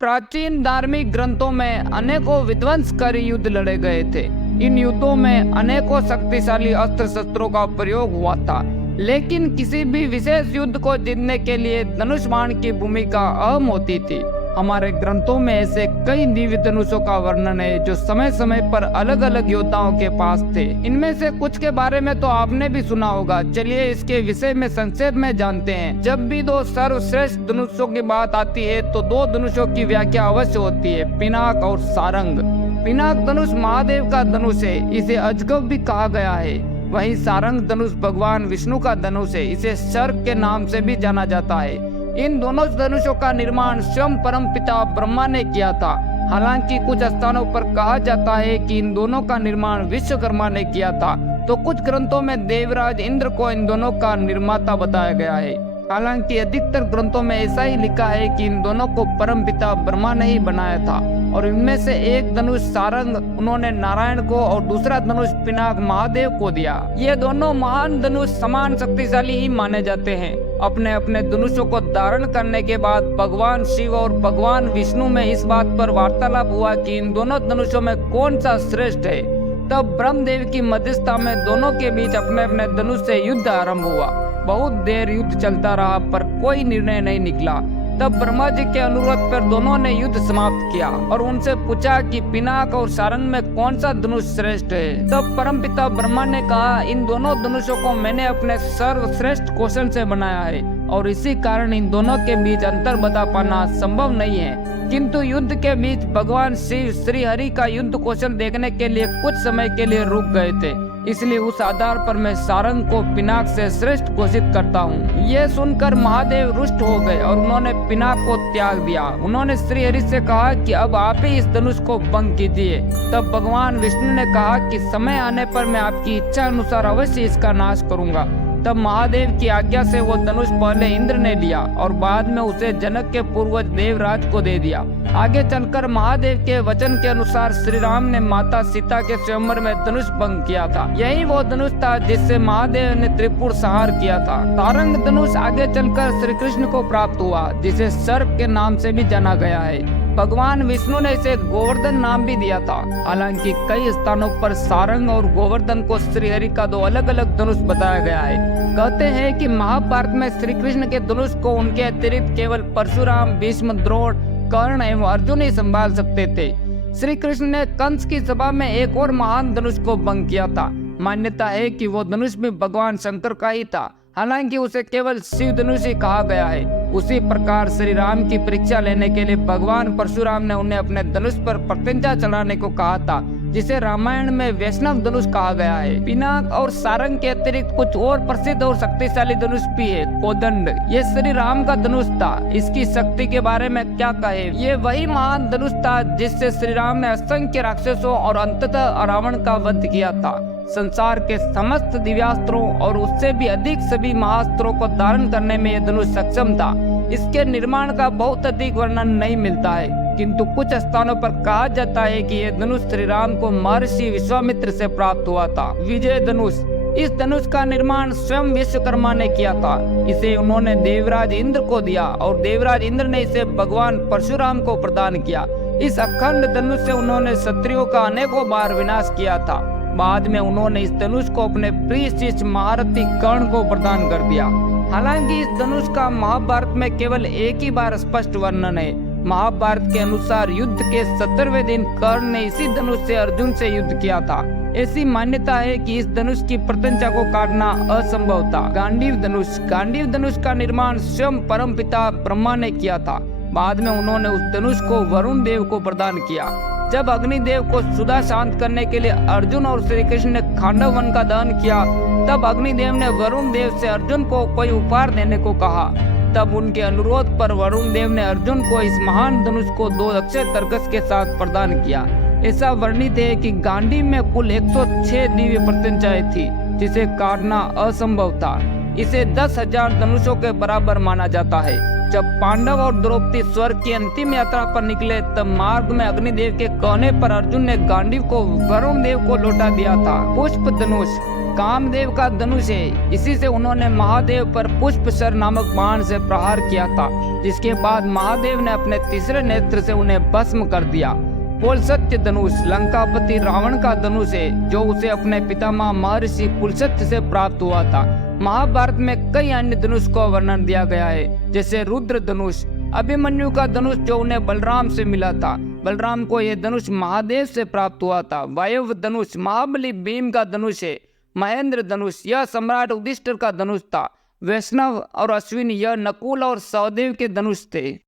प्राचीन धार्मिक ग्रंथों में अनेकों विध्वंसकारी युद्ध लड़े गए थे। इन युद्धों में अनेकों शक्तिशाली अस्त्र शस्त्रों का प्रयोग हुआ था, लेकिन किसी भी विशेष युद्ध को जीतने के लिए धनुष बाण की भूमिका अहम होती थी। हमारे ग्रंथों में ऐसे कई दिव्य धनुषों का वर्णन है जो समय समय पर अलग अलग योद्धाओं के पास थे। इनमें से कुछ के बारे में तो आपने भी सुना होगा। चलिए इसके विषय में संक्षेप में जानते हैं। जब भी दो सर्वश्रेष्ठ धनुषों की बात आती है तो दो धनुषों की व्याख्या अवश्य होती है, पिनाक और सारंग। पिनाक धनुष महादेव का धनुष है, इसे अजगव भी कहा गया है। वहीं सारंग धनुष भगवान विष्णु का धनुष है, इसे सर्प के नाम से भी जाना जाता है। इन दोनों धनुषों का निर्माण स्वयं परमपिता ब्रह्मा ने किया था। हालांकि कुछ स्थानों पर कहा जाता है कि इन दोनों का निर्माण विश्वकर्मा ने किया था, तो कुछ ग्रंथों में देवराज इंद्र को इन दोनों का निर्माता बताया गया है। हालांकि अधिकतर ग्रंथों में ऐसा ही लिखा है कि इन दोनों को परमपिता ब्रह्मा ने ही बनाया था, और इनमें से एक धनुष सारंग उन्होंने नारायण को और दूसरा धनुष पिनाक महादेव को दिया। ये दोनों महान धनुष समान शक्तिशाली ही माने जाते हैं। अपने अपने धनुषों को धारण करने के बाद भगवान शिव और भगवान विष्णु में इस बात पर वार्तालाप हुआ कि इन दोनों धनुषों में कौन सा श्रेष्ठ है। तब ब्रह्मदेव की मध्यस्थता में दोनों के बीच अपने अपने धनुष से युद्ध आरंभ हुआ। बहुत देर युद्ध चलता रहा पर कोई निर्णय नहीं निकला। तब ब्रह्मा जी के अनुरोध पर दोनों ने युद्ध समाप्त किया और उनसे पूछा कि पिनाक और सारंग में कौन सा धनुष श्रेष्ठ है। तब परमपिता ब्रह्मा ने कहा, इन दोनों धनुषों को मैंने अपने सर्वश्रेष्ठ कौशल से बनाया है और इसी कारण इन दोनों के बीच अंतर बता पाना संभव नहीं है। किंतु युद्ध के बीच भगवान शिव श्री हरि का युद्ध कौशल देखने के लिए कुछ समय के लिए रुक गए थे, इसलिए उस आधार पर मैं सारंग को पिनाक से श्रेष्ठ घोषित करता हूँ। यह सुनकर महादेव रुष्ट हो गए और उन्होंने पिनाक को त्याग दिया। उन्होंने श्री हरि से कहा कि अब आप ही इस धनुष को भंग कीजिए। तब भगवान विष्णु ने कहा कि समय आने पर मैं आपकी इच्छा अनुसार अवश्य इसका नाश करूंगा। तब महादेव की आज्ञा से वो धनुष पहले इंद्र ने लिया और बाद में उसे जनक के पूर्वज देवराज को दे दिया। आगे चलकर महादेव के वचन के अनुसार श्री राम ने माता सीता के स्वयंवर में धनुष भंग किया था। यही वो धनुष था जिससे महादेव ने त्रिपुर संहार किया था। सारंग धनुष आगे चलकर श्री कृष्ण को प्राप्त हुआ, जिसे सर्प के नाम से भी जाना गया है। भगवान विष्णु ने इसे गोवर्धन नाम भी दिया था। हालांकि कई स्थानों पर सारंग और गोवर्धन को श्री हरि का दो अलग अलग धनुष बताया गया है। कहते हैं कि महाभारत में श्री कृष्ण के धनुष को उनके अतिरिक्त केवल परशुराम, भीष्म, द्रोण, कर्ण एवं अर्जुन ही संभाल सकते थे। श्री कृष्ण ने कंस की सभा में एक और महान धनुष को भंग किया था। मान्यता है कि वो धनुष भी भगवान शंकर का ही था, हालांकि उसे केवल शिव धनुष ही कहा गया है। उसी प्रकार श्री राम की परीक्षा लेने के लिए भगवान परशुराम ने उन्हें अपने धनुष पर प्रत्यंचा चढ़ाने को कहा था, जिसे रामायण में वैष्णव धनुष कहा गया है। पिनाक और सारंग के अतिरिक्त कुछ और प्रसिद्ध और शक्तिशाली धनुष भी है। कोदंड, ये श्री राम का धनुष था। इसकी शक्ति के बारे में क्या कहे। ये वही महान धनुष था जिससे श्री राम ने असंख्य राक्षसों और अंततः रावण का वध किया था। संसार के समस्त दिव्यास्त्रों और उससे भी अधिक सभी महास्त्रों को धारण करने में यह धनुष सक्षम था। इसके निर्माण का बहुत अधिक वर्णन नहीं मिलता है, किंतु कुछ स्थानों पर कहा जाता है कि यह धनुष श्री राम को महर्षि विश्वामित्र से प्राप्त हुआ था। विजय धनुष, इस धनुष का निर्माण स्वयं विश्वकर्मा ने किया था। इसे उन्होंने देवराज इंद्र को दिया और देवराज इंद्र ने इसे भगवान परशुराम को प्रदान किया। इस अखंड धनुष से उन्होंने क्षत्रियों का अनेकों बार विनाश किया था। बाद में उन्होंने इस धनुष को अपने प्रिय शिष्य महारथी कर्ण को प्रदान कर दिया। हालांकि इस धनुष का महाभारत में केवल एक ही बार स्पष्ट वर्णन है। महाभारत के अनुसार युद्ध के 70वें दिन कर्ण ने इसी धनुष से अर्जुन से युद्ध किया था। ऐसी मान्यता है कि इस धनुष की प्रत्यंचा को काटना असंभव था। गांडीव धनुष, गांडीव धनुष का निर्माण स्वयं परमपिता ब्रह्मा ने किया था। बाद में उन्होंने उस धनुष को वरुण देव को प्रदान किया। जब अग्निदेव को सुधा शांत करने के लिए अर्जुन और श्री कृष्ण ने खांडव वन का दहन किया, तब अग्निदेव ने वरुण देव से अर्जुन को कोई उपहार देने को कहा। तब उनके अनुरोध पर वरुण देव ने अर्जुन को इस महान धनुष को 2 अक्षय तरकस के साथ प्रदान किया। ऐसा वर्णित है कि गांडीव में कुल 106 दिव्य प्रत्यंचाएं थी, जिसे काटना असंभव था। इसे 10,000 धनुषों के बराबर माना जाता है। जब पांडव और द्रौपदी स्वर्ग की अंतिम यात्रा पर निकले, तब मार्ग में अग्निदेव के कहने पर अर्जुन ने गांडीव को वरुण देव को लौटा दिया था। पुष्प धनुष, कामदेव का धनुष है। इसी से उन्होंने महादेव पर पुष्पसर नामक बाण से प्रहार किया था, जिसके बाद महादेव ने अपने तीसरे नेत्र से उन्हें भस्म कर दिया। पुलसत्य धनुष लंकापति रावण का धनुष है, जो उसे अपने पितामह महर्षि पुलसत्य से प्राप्त हुआ था। महाभारत में कई अन्य धनुष को वर्णन दिया गया है, जैसे रुद्र धनुष, अभिमन्यु का धनुष जो उन्हें बलराम से मिला था। बलराम को यह धनुष महादेव से प्राप्त हुआ था। वायु धनुष महाबली भीम का धनुष है। महेंद्र धनुष यह सम्राट युधिष्ठिर का धनुष था। वैष्णव और अश्विनी यह नकुल और सहदेव के धनुष थे।